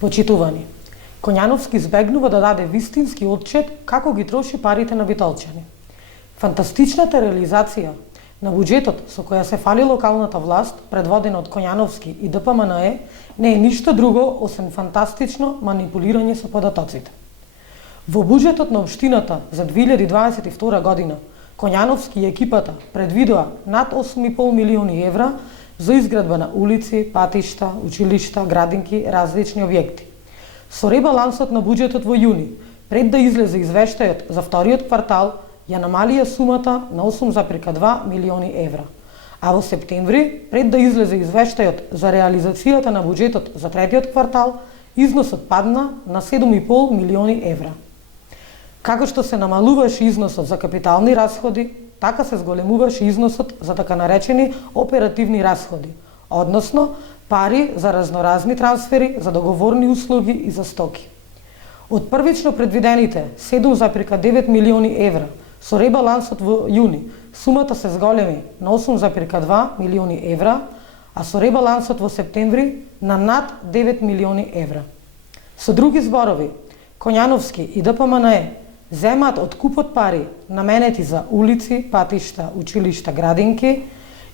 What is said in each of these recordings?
Почитувани, Коњановски избегнува да даде вистински отчет како ги троши парите на битолчани. Фантастичната реализација на буџетот со која се фали локалната власт, предводена од Коњановски и ДПМНЕ, не е ништо друго освен фантастично манипулирање со податоците. Во буџетот на општината за 2022 година, Коњановски и екипата предвидува над 8,5 милиони евра за изградба на улици, патишта, училишта, градинки, различни објекти. Со ребалансот на буџетот во јуни, пред да излезе извештајот за вториот квартал, ја намалија сумата на 8,2 милиони евра. А во септември, пред да излезе извештајот за реализацијата на буџетот за третиот квартал, износот падна на 7,5 милиони евра. Како што се намалуваше износот за капитални расходи, така се зголемуваше износот за така наречени оперативни расходи, односно пари за разноразни трансфери, за договорни услуги и за стоки. Од првично предвидените 7,9 милиони евра со ребалансот во јуни, сумата се зголеми на 8,2 милиони евра, а со ребалансот во септември на над 9 милиони евра. Со други зборови, Коњановски и ДПМНЕ земаат од купот пари наменети за улици, патишта, училишта, градинки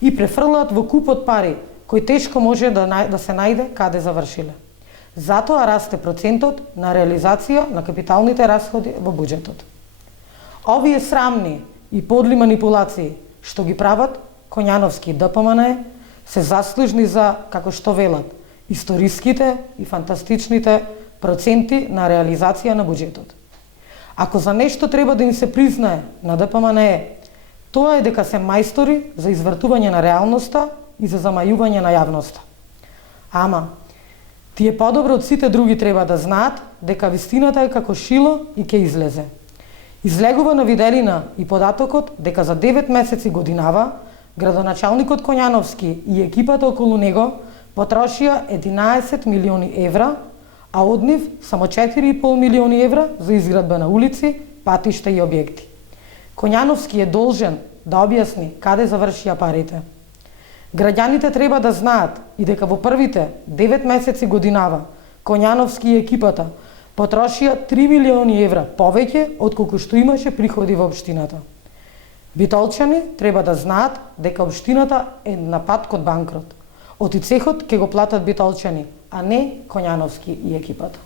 и префрлаат во купот пари кој тешко може да се најде каде завршиле. Затоа расте процентот на реализација на капиталните расходи во буџетот. Овие срамни и подли манипулации што ги прават Коњановски и ДПМНЕ се заслужни за, како што велат, историските и фантастичните проценти на реализација на буџетот. Ако за нешто треба да им се признае на ДПМНЕ, тоа е дека се мајстори за извртување на реалноста и за замајување на јавноста. Ама, тие подобро од сите други треба да знаат дека вистината е како шило и ќе излезе. Излегува на виделина и податокот дека за 9 месеци годинава градоначалникот Коњановски и екипата околу него потрошија 11 милиони евра, а од нив само 4,5 милиони евра за изградба на улици, патишта и објекти. Коњановски е должен да објасни каде завршија парите. Граѓаните треба да знаат и дека во првите 9 месеци годинава Коњановски и екипата потрошија 3 милиони евра повеќе отколку што имаше приходи во општината. Битолчани треба да знаат дека општината е на пат кон банкрот. Оти цехот ќе го платат битолчани, а не Коњановски и екипата.